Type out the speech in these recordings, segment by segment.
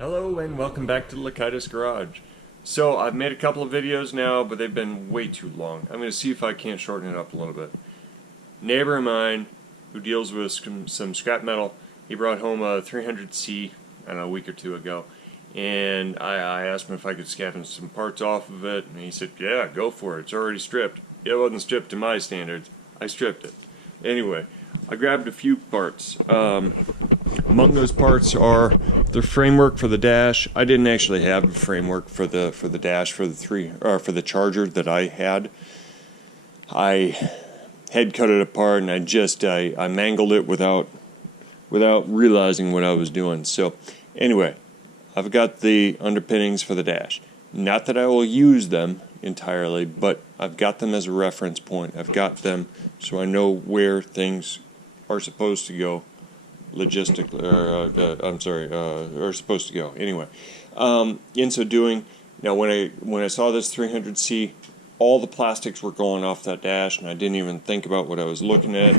Hello and welcome back to Lakaitis Garage. So I've made a couple of videos now, but they've been way too long. I'm going to see if I can't shorten it up a little bit. Neighbor of mine who deals with some scrap metal, he brought home a 300C, I don't know, a week or two ago. And I asked him if I could scavenge some parts off of it, and he said, yeah, go for it, it's already stripped. It wasn't stripped to my standards, I stripped it. Anyway, I grabbed a few parts. Among those parts are the framework for the dash. I didn't actually have a framework for the dash for the charger that I had. I had cut it apart and I mangled it without realizing what I was doing. So anyway, I've got the underpinnings for the dash. Not that I will use them entirely, but I've got them as a reference point. I've got them so I know where things are supposed to go logistically, are supposed to go. Anyway, in so doing, now when I saw this 300C, all the plastics were going off that dash, and I didn't even think about what I was looking at.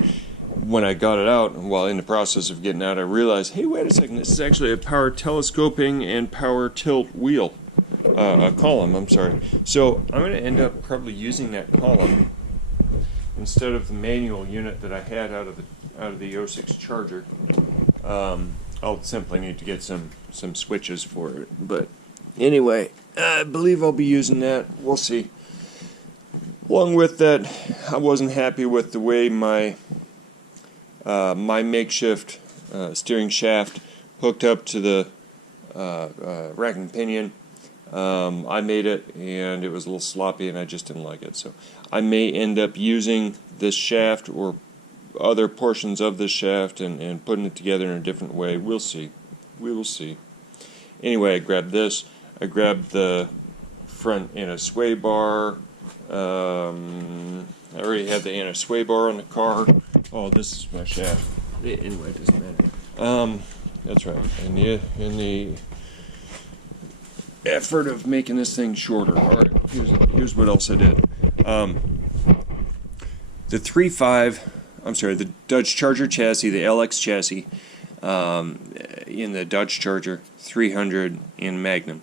When I got it out, while in the process of getting out, I realized, hey, wait a second, this is actually a power telescoping and power tilt wheel, a column, I'm sorry. So I'm going to end up probably using that column instead of the manual unit that I had out of the 06 charger. I'll simply need to get some switches for it. But anyway, I believe I'll be using that. We'll see. Along with that, I wasn't happy with the way my makeshift steering shaft hooked up to the rack and pinion. I made it, and it was a little sloppy, and I just didn't like it. So I may end up using this shaft or other portions of this shaft and putting it together in a different way. We'll see. We will see. Anyway, I grabbed this. I grabbed the front anti-sway bar. I already had the anti-sway bar on the car. Oh, this is my shaft. Anyway, it doesn't matter. That's right. In the effort of making this thing shorter. All right, here's what else I did. The Dodge Charger chassis, the LX chassis, in the Dodge Charger 300 in Magnum,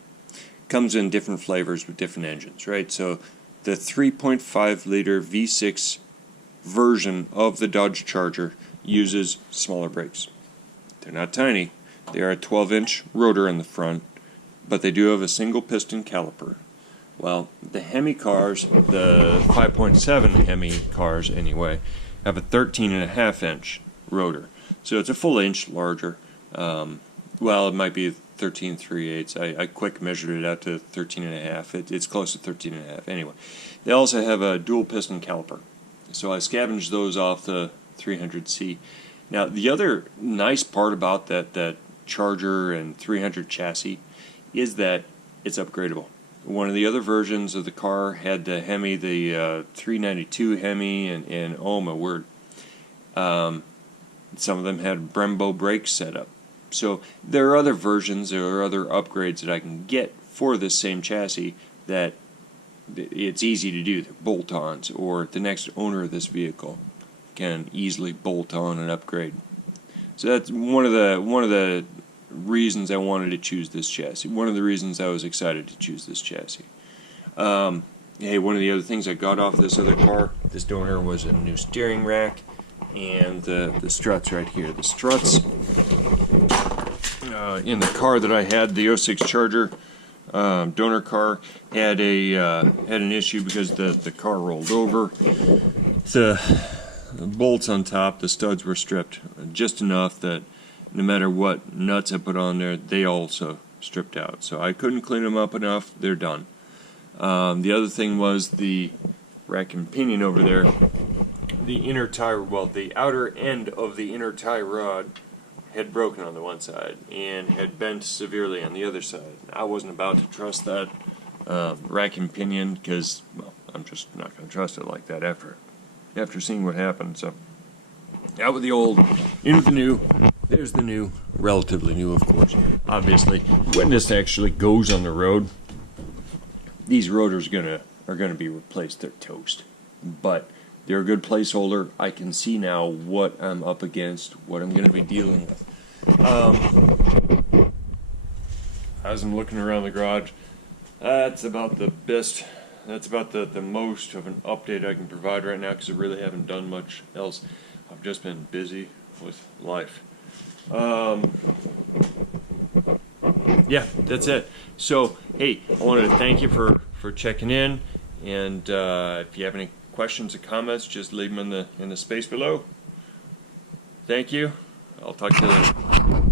comes in different flavors with different engines, right? So the 3.5 liter V6 version of the Dodge Charger uses smaller brakes. They're not tiny. They are a 12-inch rotor in the front, but they do have a single piston caliper. Well, the Hemi cars, the 5.7 Hemi cars anyway, have a 13.5-inch rotor. So it's a full inch larger. Well, it might be 13 3/8. I quick measured it out to 13.5. It's close to 13.5. Anyway, they also have a dual piston caliper. So I scavenged those off the 300C. Now, the other nice part about that Charger and 300 chassis is that it's upgradable. One of the other versions of the car had the Hemi, the 392 Hemi, and oh my word, some of them had Brembo brakes set up. So there are other versions, there are other upgrades that I can get for this same chassis that it's easy to do. They're bolt-ons, or the next owner of this vehicle can easily bolt on and upgrade. So that's one of the reasons I wanted to choose this chassis. One of the reasons I was excited to choose this chassis. Hey, one of the other things I got off this other car, this donor, was a new steering rack and the struts right here. The struts in the car that I had, the 06 Charger donor car, had an issue because the car rolled over. The bolts on top, the studs were stripped just enough that no matter what nuts I put on there, they also stripped out. So I couldn't clean them up enough. They're done. The other thing was the rack and pinion over there. The inner tie, well, the outer end of the inner tie rod had broken on the one side and had bent severely on the other side. I wasn't about to trust that rack and pinion because, well, I'm just not going to trust it like that after seeing what happened. So out with the old, in with the new. There's the new, relatively new, of course. Obviously, when this actually goes on the road, these rotors are gonna be replaced. They're toast, but they're a good placeholder. I can see now what I'm up against, what I'm gonna be dealing with. as I'm looking around the garage, that's about the best. That's about the most of an update I can provide right now, because I really haven't done much else. I've just been busy with life. Yeah, that's it. So, hey, I wanted to thank you for checking in, and if you have any questions or comments, just leave them in the space below. Thank you. I'll talk to you later.